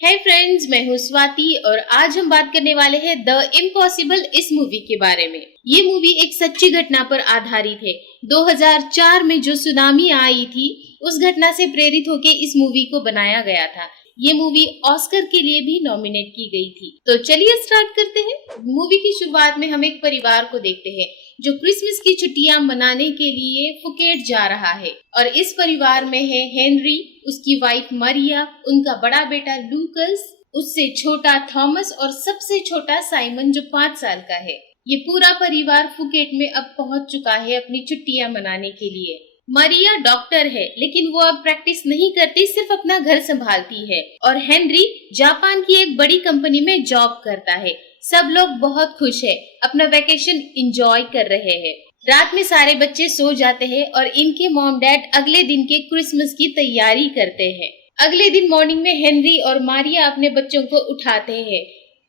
है फ्रेंड्स, मैं हूँ स्वाति और आज हम बात करने वाले हैं द इम्पॉसिबल इस मूवी के बारे में। ये मूवी एक सच्ची घटना पर आधारित है। 2004 में जो सुनामी आई थी उस घटना से प्रेरित होकर इस मूवी को बनाया गया था। ये मूवी ऑस्कर के लिए भी नॉमिनेट की गई थी। तो चलिए स्टार्ट करते हैं। मूवी की शुरुआत में हम एक परिवार को देखते हैं जो क्रिसमस की छुट्टियां मनाने के लिए फुकेट जा रहा है और इस परिवार में है हेनरी, उसकी वाइफ मरिया, उनका बड़ा बेटा लूकस, उससे छोटा थॉमस और सबसे छोटा साइमन जो 5 साल का है। ये पूरा परिवार फुकेट में अब पहुंच चुका है अपनी छुट्टियां मनाने के लिए। मरिया डॉक्टर है लेकिन वो अब प्रैक्टिस नहीं करती, सिर्फ अपना घर संभालती है और हेनरी जापान की एक बड़ी कंपनी में जॉब करता है। सब लोग बहुत खुश है, अपना वैकेशन एंजॉय कर रहे हैं। रात में सारे बच्चे सो जाते हैं और इनके मॉम डैड अगले दिन के क्रिसमस की तैयारी करते हैं। अगले दिन मॉर्निंग में हेनरी और मारिया अपने बच्चों को उठाते हैं।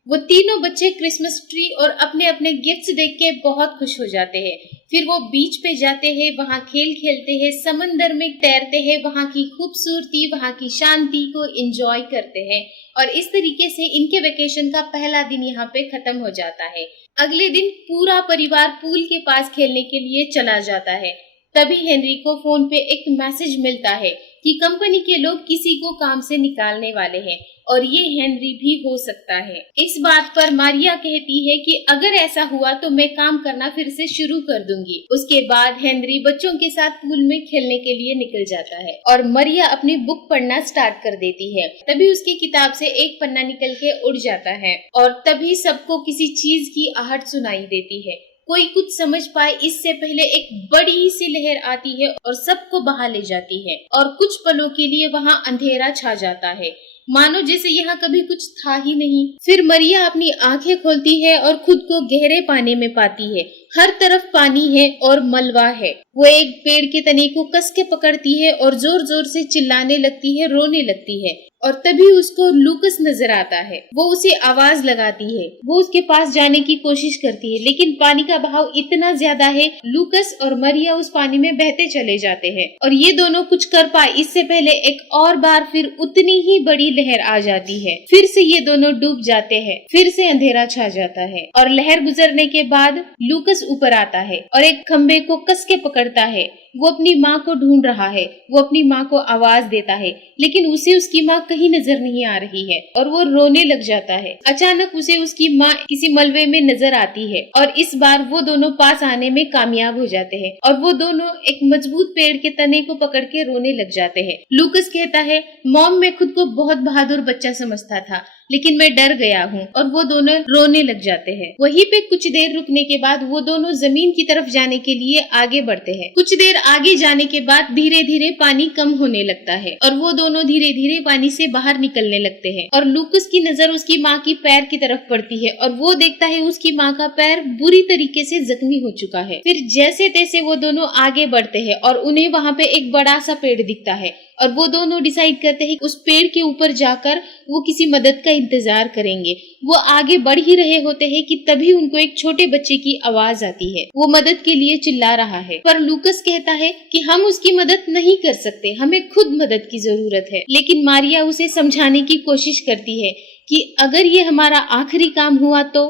वो तीनों बच्चे क्रिसमस ट्री और अपने अपने गिफ्ट्स देख के बहुत खुश हो जाते हैं। फिर वो बीच पे जाते हैं, वहाँ खेल खेलते हैं, समंदर में तैरते हैं, वहाँ की खूबसूरती, वहाँ की शांति को एंजॉय करते हैं और इस तरीके से इनके वेकेशन का पहला दिन यहाँ पे खत्म हो जाता है। अगले दिन पूरा परिवार पूल के पास खेलने के लिए चला जाता है। तभी हेनरी को फोन पे एक मैसेज मिलता है कि कंपनी के लोग किसी को काम से निकालने वाले हैं और ये हेनरी भी हो सकता है। इस बात पर मारिया कहती है कि अगर ऐसा हुआ तो मैं काम करना फिर से शुरू कर दूंगी। उसके बाद हेनरी बच्चों के साथ पूल में खेलने के लिए निकल जाता है और मरिया अपनी बुक पढ़ना स्टार्ट कर देती है। तभी उसकी किताब से एक पन्ना निकल के उड़ जाता है और तभी सबको किसी चीज की आहट सुनाई देती है। कोई कुछ समझ पाए इससे पहले एक बड़ी सी लहर आती है और सबको बहा ले जाती है और कुछ पलों के लिए वहाँ अंधेरा छा जाता है, मानो जैसे यहाँ कभी कुछ था ही नहीं। फिर मरिया अपनी आंखें खोलती है और खुद को गहरे पानी में पाती है। हर तरफ पानी है और मलबा है। वो एक पेड़ के तने को कस के पकड़ती है और जोर जोर से चिल्लाने लगती है, रोने लगती है और तभी उसको लूकस नजर आता है। वो उसे आवाज लगाती है। वो उसके पास जाने की कोशिश करती है लेकिन पानी का बहाव इतना ज्यादा है, लूकस और मरिया उस पानी में बहते चले जाते हैं और ये दोनों कुछ कर पाए इससे पहले एक और बार फिर उतनी ही बड़ी लहर आ जाती है। फिर से ये दोनों डूब जाते हैं। फिर से अंधेरा छा जाता है और लहर गुजरने के बाद लूकस ऊपर आता है और एक खंबे को कस के पकड़ता है। वो अपनी माँ को ढूंढ रहा है। वो अपनी माँ को आवाज देता है लेकिन उसे उसकी माँ कहीं नजर नहीं आ रही है और वो रोने लग जाता है। अचानक उसे उसकी माँ किसी मलबे में नजर आती है और इस बार वो दोनों पास आने में कामयाब हो जाते हैं और वो दोनों एक मजबूत पेड़ के तने को पकड़ के रोने लग जाते हैं। लूकस कहता है, मॉम, मैं खुद को बहुत बहादुर बच्चा समझता था लेकिन मैं डर गया हूँ और वो दोनों रोने लग जाते हैं। वहीं पे कुछ देर रुकने के बाद वो दोनों जमीन की तरफ जाने के लिए आगे बढ़ते हैं। कुछ देर आगे जाने के बाद धीरे धीरे पानी कम होने लगता है और वो दोनों धीरे धीरे पानी से बाहर निकलने लगते हैं और लूकस की नजर उसकी माँ की पैर की तरफ पड़ती है और वो देखता है उसकी माँ का पैर बुरी तरीके से जख्मी हो चुका है। फिर जैसे तैसे वो दोनों आगे बढ़ते हैं और उन्हें वहाँ पे एक बड़ा सा पेड़ दिखता है और वो दोनों डिसाइड करते हैं कि उस पेड़ के ऊपर जाकर वो किसी मदद का इंतजार करेंगे। वो आगे बढ़ ही रहे होते हैं कि तभी उनको एक छोटे बच्चे की आवाज आती है। वो मदद के लिए चिल्ला रहा है पर लूकस कहता है कि हम उसकी मदद नहीं कर सकते, हमें खुद मदद की जरूरत है। लेकिन मारिया उसे समझाने की कोशिश करती है कि अगर ये हमारा आखिरी काम हुआ तो,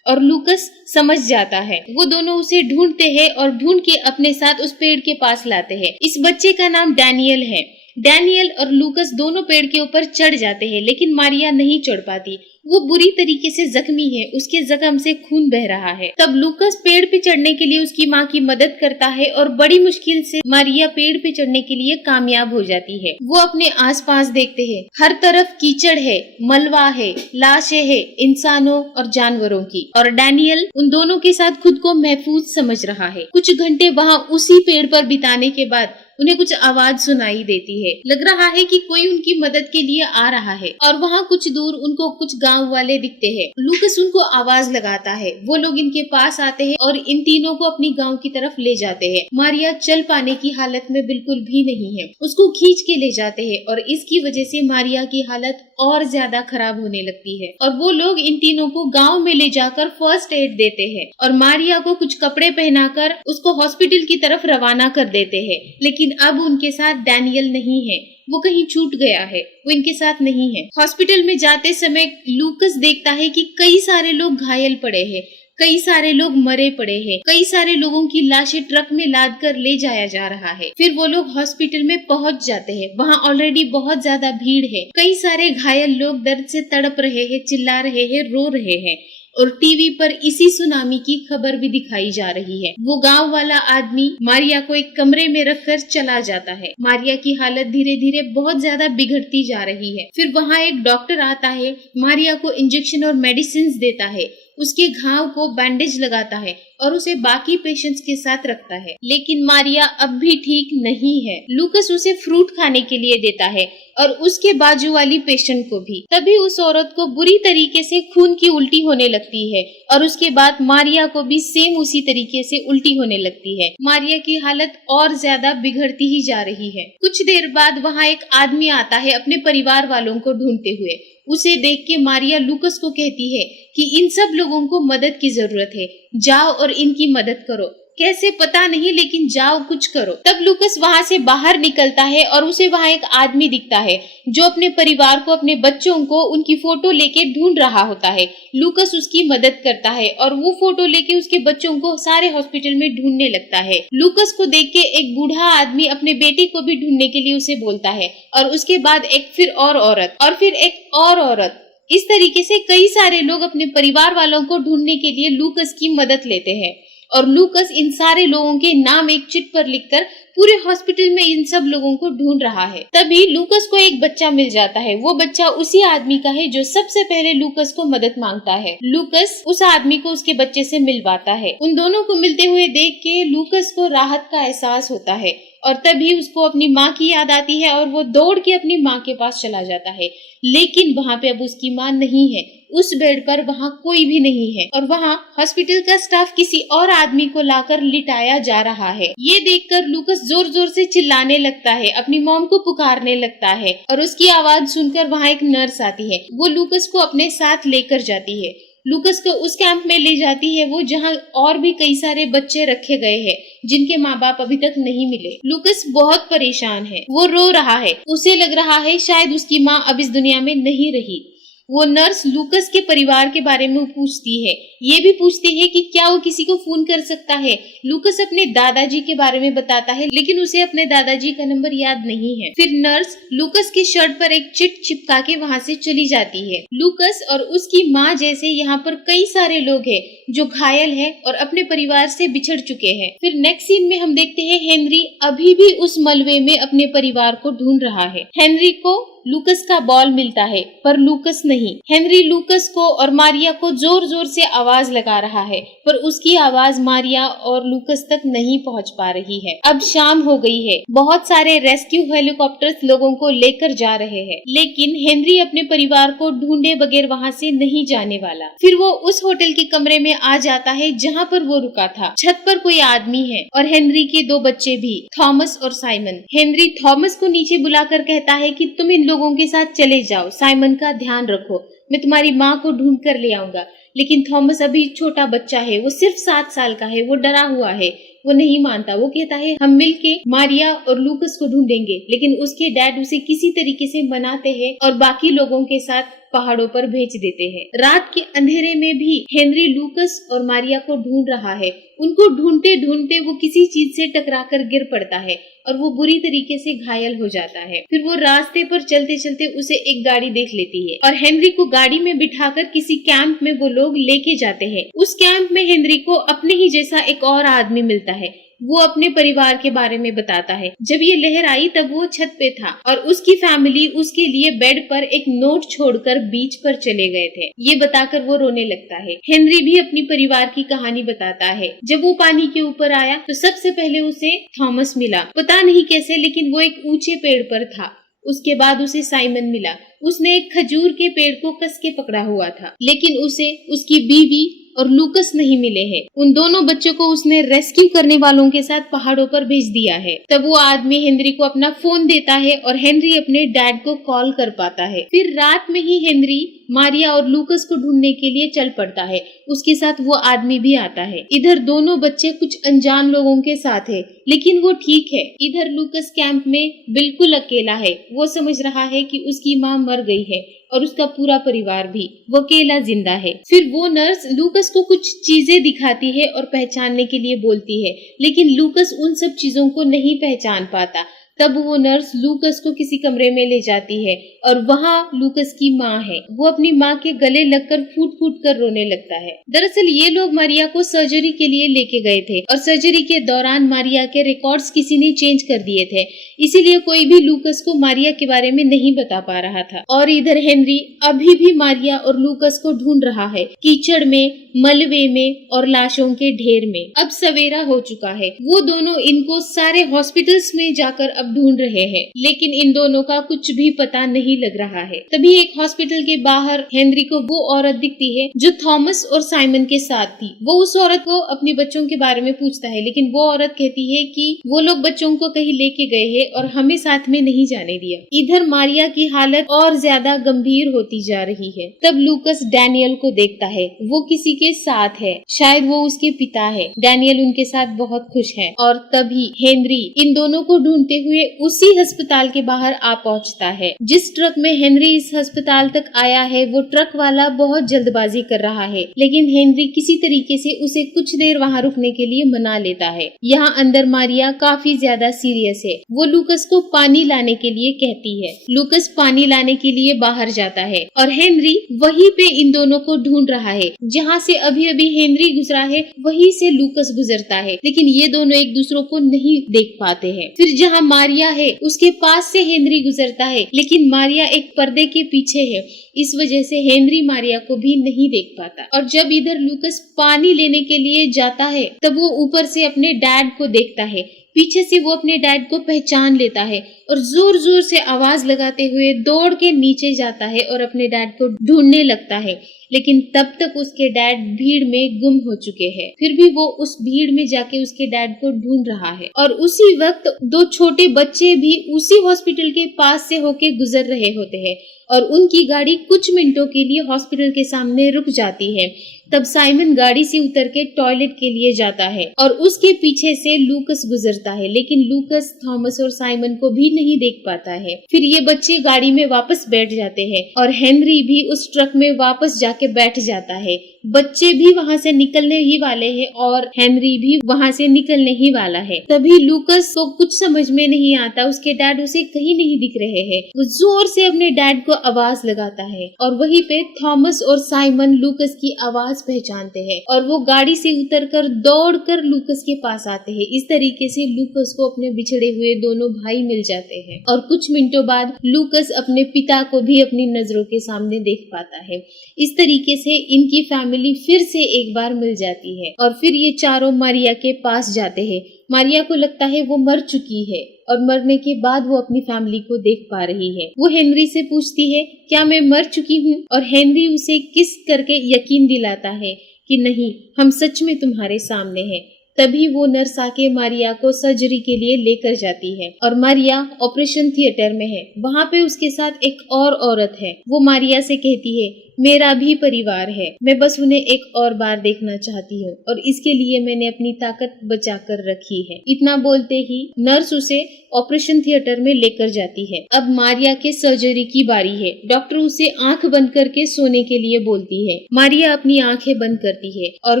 और लूकस समझ जाता है। वो दोनों उसे ढूंढते हैं और ढूंढ के अपने साथ उस पेड़ के पास लाते हैं। इस बच्चे का नाम डैनियल है। डैनियल और लूकस दोनों पेड़ के ऊपर चढ़ जाते हैं लेकिन मारिया नहीं चढ़ पाती। वो बुरी तरीके से जख्मी है, उसके जख्म से खून बह रहा है। तब लूकस पेड़ पे चढ़ने के लिए उसकी माँ की मदद करता है और बड़ी मुश्किल से मारिया पेड़ पे चढ़ने के लिए कामयाब हो जाती है। वो अपने आसपास देखते हैं, हर तरफ कीचड़ है, मलबा है, लाशें है इंसानों और जानवरों की और डैनियल उन दोनों के साथ खुद को महफूज समझ रहा है। कुछ घंटे वहाँ उसी पेड़ पर बिताने के बाद उन्हें कुछ आवाज सुनाई देती है। लग रहा है कि कोई उनकी मदद के लिए आ रहा है और वहाँ कुछ दूर उनको कुछ गांव वाले दिखते हैं। लूकस उनको आवाज लगाता है। वो लोग इनके पास आते हैं और इन तीनों को अपनी गांव की तरफ ले जाते हैं। मारिया चल पाने की हालत में बिल्कुल भी नहीं है। उसको खींच के ले जाते हैं और इसकी वजह से मारिया की हालत और ज्यादा खराब होने लगती है और वो लोग इन तीनों को गांव में ले जाकर फर्स्ट एड देते हैं और मारिया को कुछ कपड़े पहनाकर उसको हॉस्पिटल की तरफ रवाना कर देते हैं। लेकिन अब उनके साथ डैनियल नहीं है। वो कहीं छूट गया है, वो इनके साथ नहीं है। हॉस्पिटल में जाते समय लूकस देखता है कि कई सारे लोग घायल पड़े हैं, कई सारे लोग मरे पड़े हैं, कई सारे लोगों की लाशें ट्रक में लाद कर ले जाया जा रहा है। फिर वो लोग हॉस्पिटल में पहुंच जाते हैं। वहाँ ऑलरेडी बहुत ज्यादा भीड़ है, कई सारे घायल लोग दर्द से तड़प रहे हैं, चिल्ला रहे हैं, रो रहे हैं और टीवी पर इसी सुनामी की खबर भी दिखाई जा रही है। वो गांव वाला आदमी मारिया को एक कमरे में रखकर चला जाता है। मारिया की हालत धीरे धीरे बहुत ज्यादा बिगड़ती जा रही है। फिर वहाँ एक डॉक्टर आता है, मारिया को इंजेक्शन और मेडिसिन देता है, उसके घाव को बैंडेज लगाता है और उसे बाकी पेशेंट्स के साथ रखता है। लेकिन मारिया अब भी ठीक नहीं है। लूकस उसे फ्रूट खाने के लिए देता है और उसके बाजू वाली पेशेंट को भी। तभी उस औरत को बुरी तरीके से खून की उल्टी होने लगती है और उसके बाद मारिया को भी सेम उसी तरीके से उल्टी होने लगती है। मारिया की हालत और ज्यादा बिगड़ती ही जा रही है। कुछ देर बाद वहाँ एक आदमी आता है अपने परिवार वालों को ढूंढते हुए। उसे देख के मारिया लूकस को कहती है कि इन सब लोगों को मदद की जरूरत है, जाओ और इनकी मदद करो। कैसे पता नहीं, लेकिन जाओ कुछ करो। तब लूकस वहाँ से बाहर निकलता है और उसे वहाँ एक आदमी दिखता है जो अपने परिवार को, अपने बच्चों को उनकी फोटो लेके ढूंढ रहा होता है। लूकस उसकी मदद करता है और वो फोटो लेके उसके बच्चों को सारे हॉस्पिटल में ढूंढने लगता है। लूकस को देख के एक बूढ़ा आदमी अपने बेटे को भी ढूंढने के लिए उसे बोलता है और उसके बाद एक फिर और औरत और फिर एक और औरत। इस तरीके से कई सारे लोग अपने परिवार वालों को ढूंढने के लिए लूकस की मदद लेते हैं और लूकस इन सारे लोगों के नाम एक चिट पर लिखकर पूरे हॉस्पिटल में इन सब लोगों को ढूंढ रहा है। तभी लूकस को एक बच्चा मिल जाता है। वो बच्चा उसी आदमी का है जो सबसे पहले लूकस को मदद मांगता है। लूकस उस आदमी को उसके बच्चे से मिलवाता है। उन दोनों को मिलते हुए देख के लूकस को राहत का एहसास होता है और तभी उसको अपनी माँ की याद आती है और वो दौड़ के अपनी माँ के पास चला जाता है। लेकिन वहाँ पे अब उसकी माँ नहीं है, उस बेड पर वहाँ कोई भी नहीं है और वहाँ हॉस्पिटल का स्टाफ किसी और आदमी को लाकर लिटाया जा रहा है। ये देखकर लूकस जोर जोर से चिल्लाने लगता है, अपनी मॉम को पुकारने लगता है और उसकी आवाज सुनकर वहाँ एक नर्स आती है। वो लूकस को अपने साथ लेकर जाती है। लूकस को उस कैंप में ले जाती है वो जहाँ और भी कई सारे बच्चे रखे गए हैं जिनके माँ बाप अभी तक नहीं मिले। लूकस बहुत परेशान है, वो रो रहा है। उसे लग रहा है शायद उसकी माँ अब इस दुनिया में नहीं रही। वो नर्स लूकस के परिवार के बारे में पूछती है, ये भी पूछती है कि क्या वो किसी को फोन कर सकता है। लूकस अपने दादाजी के बारे में बताता है लेकिन उसे अपने दादाजी का नंबर याद नहीं है। फिर नर्स लूकस की शर्ट पर एक चिट चिपका के वहाँ से चली जाती है। लूकस और उसकी माँ जैसे यहाँ पर कई सारे लोग हैं जो घायल हैं और अपने परिवार से बिछड़ चुके हैं। फिर नेक्स्ट सीन में हम देखते हैं हेनरी अभी भी उस मलबे में अपने परिवार को ढूंढ रहा है। हेनरी को लूकस का बॉल मिलता है पर लूकस नहीं। हेनरी लूकस को और मारिया को जोर जोर से आवाज लगा रहा है पर उसकी आवाज मारिया और लूकस तक नहीं पहुंच पा रही है। अब शाम हो गई है, बहुत सारे रेस्क्यू हेलीकॉप्टर्स लोगों को लेकर जा रहे हैं लेकिन हेनरी अपने परिवार को ढूंढे बगैर वहाँ से नहीं जाने वाला। फिर वो उस होटल के कमरे में आ जाता है जहाँ पर वो रुका था। छत पर कोई आदमी है और हेनरी के दो बच्चे भी, थॉमस और साइमन। हेनरी थॉमस को नीचे बुलाकर कहता है कि तुम इन लोगों के साथ चले जाओ, साइमन का ध्यान रखो, मैं तुम्हारी माँ को ढूंढ कर ले आऊंगा। लेकिन थॉमस अभी छोटा बच्चा है, वो सिर्फ 7 साल का है, वो डरा हुआ है, वो नहीं मानता। वो कहता है हम मिलके मारिया और लूकस को ढूंढेंगे। लेकिन उसके डैड उसे किसी तरीके से मनाते हैं और बाकी लोगों के साथ पहाड़ों पर भेज देते हैं। रात के अंधेरे में भी हेनरी लूकस और मारिया को ढूंढ रहा है। उनको ढूंढते ढूंढते वो किसी चीज से टकराकर गिर पड़ता है और वो बुरी तरीके से घायल हो जाता है। फिर वो रास्ते पर चलते चलते उसे एक गाड़ी देख लेती है और हेनरी को गाड़ी में बिठाकर किसी कैंप में वो लोग लेके जाते हैं। उस कैंप में हेनरी को अपने ही जैसा एक और आदमी मिलता है। वो अपने परिवार के बारे में बताता है। जब ये लहर आई तब वो छत पे था और उसकी फैमिली उसके लिए बेड पर एक नोट छोड़कर बीच पर चले गए थे। ये बताकर वो रोने लगता है। हेनरी भी अपनी परिवार की कहानी बताता है। जब वो पानी के ऊपर आया तो सबसे पहले उसे थॉमस मिला, पता नहीं कैसे, लेकिन वो एक ऊंचे पेड़ पर था। उसके बाद उसे साइमन मिला। उसने एक खजूर के पेड़ को कस के पकड़ा हुआ था, लेकिन उसे उसकी बीवी और लूकस नहीं मिले हैं। उन दोनों बच्चों को उसने रेस्क्यू करने वालों के साथ पहाड़ों पर भेज दिया है। तब वो आदमी हेनरी को अपना फोन देता है और हेनरी अपने डैड को कॉल कर पाता है। फिर रात में ही हेनरी मारिया और लूकस को ढूंढने के लिए चल पड़ता है। उसके साथ वो आदमी भी आता है। इधर दोनों बच्चे कुछ अनजान लोगों के साथ है, लेकिन वो ठीक है। इधर लूकस कैंप में बिल्कुल अकेला है। वो समझ रहा है कि उसकी माँ मर गई है और उसका पूरा परिवार भी। वो अकेला जिंदा है। फिर वो नर्स लूकस को कुछ चीजें दिखाती है और पहचानने के लिए बोलती है, लेकिन लूकस उन सब चीजों को नहीं पहचान पाता। तब वो नर्स लूकस को किसी कमरे में ले जाती है और वहाँ लूकस की माँ है। वो अपनी माँ के गले लगकर फूट फूट कर रोने लगता है। दरअसल ये लोग मारिया को सर्जरी के लिए लेके गए थे और सर्जरी के दौरान मारिया के रिकॉर्ड्स किसी ने चेंज कर दिए थे, इसीलिए कोई भी लूकस को मारिया के बारे में नहीं बता पा रहा था। और इधर हेनरी अभी भी मारिया और लूकस को ढूंढ रहा है, कीचड़ में, मलबे में और लाशों के ढेर में। अब सवेरा हो चुका है। वो दोनों इनको सारे हॉस्पिटल्स में जाकर अब ढूंढ रहे हैं, लेकिन इन दोनों का कुछ भी पता नहीं लग रहा है। तभी एक हॉस्पिटल के बाहर हेनरी को वो औरत दिखती है जो थॉमस और साइमन के साथ थी। वो उस औरत को अपने बच्चों के बारे में पूछता है, लेकिन वो औरत कहती है कि वो लोग बच्चों को कहीं लेके गए हैं और हमें साथ में नहीं जाने दिया। इधर मारिया की हालत और ज्यादा गंभीर होती जा रही है। तब लूकस डैनियल को देखता है। वो किसी के साथ है, शायद वो उसके पिता है। डैनियल उनके साथ बहुत खुश है। और तभी हेनरी इन दोनों को ढूंढते हुए उसी अस्पताल के बाहर आ पहुंचता है। जिस ट्रक में हेनरी इस अस्पताल तक आया है, वो ट्रक वाला बहुत जल्दबाजी कर रहा है, लेकिन हेनरी किसी तरीके से उसे कुछ देर वहाँ रुकने के लिए मना लेता है। यहाँ अंदर मारिया काफी ज्यादा सीरियस है। वो लूकस को पानी लाने के लिए कहती है। लूकस पानी लाने के लिए बाहर जाता है और हेनरी वहीं पे इन दोनों को ढूंढ रहा है। जहाँ से अभी अभी हेनरी गुजरा है, वहीं से लूकस गुजरता है, लेकिन ये दोनों एक दूसरों को नहीं देख पाते हैं। फिर जहाँ मारिया है, उसके पास से हेनरी गुजरता है, लेकिन मारिया एक पर्दे के पीछे है। इस वजह से हेनरी मारिया को भी नहीं देख पाता। और जब इधर लूकस पानी लेने के लिए जाता है, तब वो ऊपर से अपने डैड को देखता है। पीछे से वो अपने डैड को पहचान लेता है और जोर जोर से आवाज लगाते हुए दौड़ के नीचे जाता है और अपने डैड को ढूंढने लगता है, लेकिन तब तक उसके डैड भीड़ में गुम हो चुके हैं। फिर भी वो उस भीड़ में जाके उसके डैड को ढूंढ रहा है। और उसी वक्त दो छोटे बच्चे भी उसी हॉस्पिटल के पास से होके गुजर रहे होते हैं और उनकी गाड़ी कुछ मिनटों के लिए हॉस्पिटल के सामने रुक जाती है। तब साइमन गाड़ी से उतर के टॉयलेट के लिए जाता है और उसके पीछे से लूकस गुजरता है, लेकिन लूकस थॉमस और साइमन को भी नहीं देख पाता है। फिर ये बच्चे गाड़ी में वापस बैठ जाते हैं और हेनरी भी उस ट्रक में वापस जाके बैठ जाता है। बच्चे भी वहाँ से निकलने ही वाले हैं और हेनरी भी वहाँ से निकलने ही वाला है। तभी लूकस को कुछ समझ में नहीं आता। उसके डैड उसे कहीं नहीं दिख रहे हैं। वो जोर से अपने डैड को आवाज लगाता है और वहीं पे थॉमस और साइमन लूकस की आवाज पहचानते हैं और वो गाड़ी से उतरकर दौड़कर लूकस के पास आते हैं। इस तरीके से लूकस को अपने बिछड़े हुए दोनों भाई मिल जाते हैं और कुछ मिनटों बाद लूकस अपने पिता को भी अपनी नजरों के सामने देख पाता है। इस तरीके से इनकी फैमिली फिर से एक बार मिल जाती है और फिर ये चारों मारिया के पास जाते हैं। मारिया को लगता है वो मर चुकी है और मरने के बाद वो अपनी फैमिली को देख पा रही है। वो हेनरी से पूछती है, क्या मैं मर चुकी हूँ? और हेनरी उसे किस करके यकीन दिलाता है कि नहीं, हम सच में तुम्हारे सामने हैं। तभी वो नर्स आके मारिया को सर्जरी के लिए लेकर जाती है और मारिया ऑपरेशन थिएटर में है। वहाँ पे उसके साथ एक और औरत है। वो मारिया से कहती है, मेरा भी परिवार है, मैं बस उन्हें एक और बार देखना चाहती हूँ और इसके लिए मैंने अपनी ताकत बचा कर रखी है। इतना बोलते ही नर्स उसे ऑपरेशन थिएटर में लेकर जाती है। अब मारिया के सर्जरी की बारी है। डॉक्टर उसे आंख बंद करके सोने के लिए बोलती है। मारिया अपनी आंखें बंद करती है और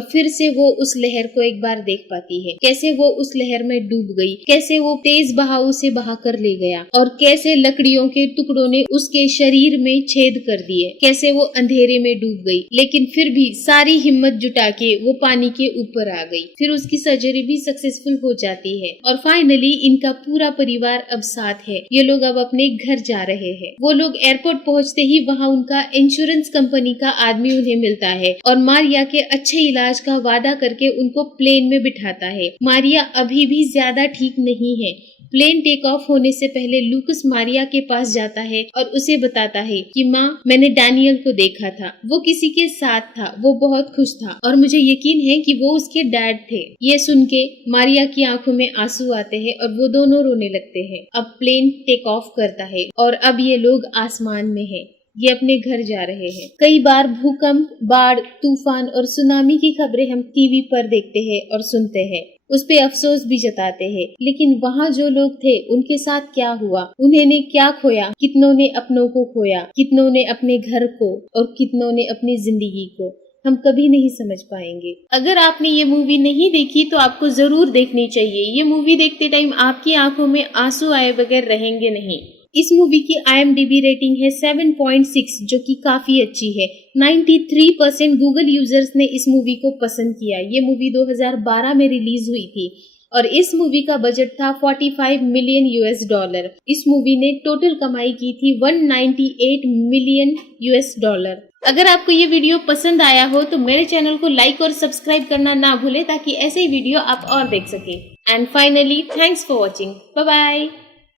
फिर से वो उस लहर को एक बार देख पाती है। कैसे वो उस लहर में डूब गई, कैसे वो तेज बहाव से बहा कर ले गया और कैसे लकड़ियों के टुकड़ों ने उसके शरीर में छेद कर दिए, कैसे वो अंधेरे में डूब गई, लेकिन फिर भी सारी हिम्मत जुटा के वो पानी के ऊपर आ गई। फिर उसकी सर्जरी भी सक्सेसफुल हो जाती है और फाइनली इनका पूरा परिवार अब साथ है। ये लोग अब अपने घर जा रहे हैं। वो लोग एयरपोर्ट पहुंचते ही वहाँ उनका इंश्योरेंस कंपनी का आदमी उन्हें मिलता है और मारिया के अच्छे इलाज का वादा करके उनको प्लेन में बिठाता है। मारिया अभी भी ज्यादा ठीक नहीं है। प्लेन टेक ऑफ होने से पहले लूकस मारिया के पास जाता है और उसे बताता है कि माँ, मैंने डैनियल को देखा था, वो किसी के साथ था, वो बहुत खुश था और मुझे यकीन है कि वो उसके डैड थे। ये सुन के मारिया की आंखों में आंसू आते हैं और वो दोनों रोने लगते हैं। अब प्लेन टेक ऑफ करता है और अब ये लोग आसमान में है। ये अपने घर जा रहे हैं। कई बार भूकंप, बाढ़, तूफान और सुनामी की खबरें हम टीवी पर देखते हैं और सुनते हैं, उस पे अफसोस भी जताते हैं। लेकिन वहाँ जो लोग थे उनके साथ क्या हुआ, उन्होंने क्या खोया, कितनों ने अपनों को खोया, कितनों ने अपने घर को और कितनों ने अपनी जिंदगी को, हम कभी नहीं समझ पाएंगे। अगर आपने ये मूवी नहीं देखी तो आपको जरूर देखनी चाहिए। ये मूवी देखते टाइम आपकी आंखों में आंसू आए बगैर रहेंगे नहीं। इस मूवी की IMDb रेटिंग है 7.6 जो कि काफी अच्छी है। 93% गूगल यूजर्स ने इस मूवी को पसंद किया। ये मूवी 2012 में रिलीज हुई थी और इस मूवी का बजट था $45 मिलियन। इस मूवी ने टोटल कमाई की थी $198 मिलियन। अगर आपको ये वीडियो पसंद आया हो तो मेरे चैनल को लाइक और सब्सक्राइब करना ना भूलें ताकि ऐसे ही वीडियो आप और देख सकें। And finally thanks for watching. Bye bye.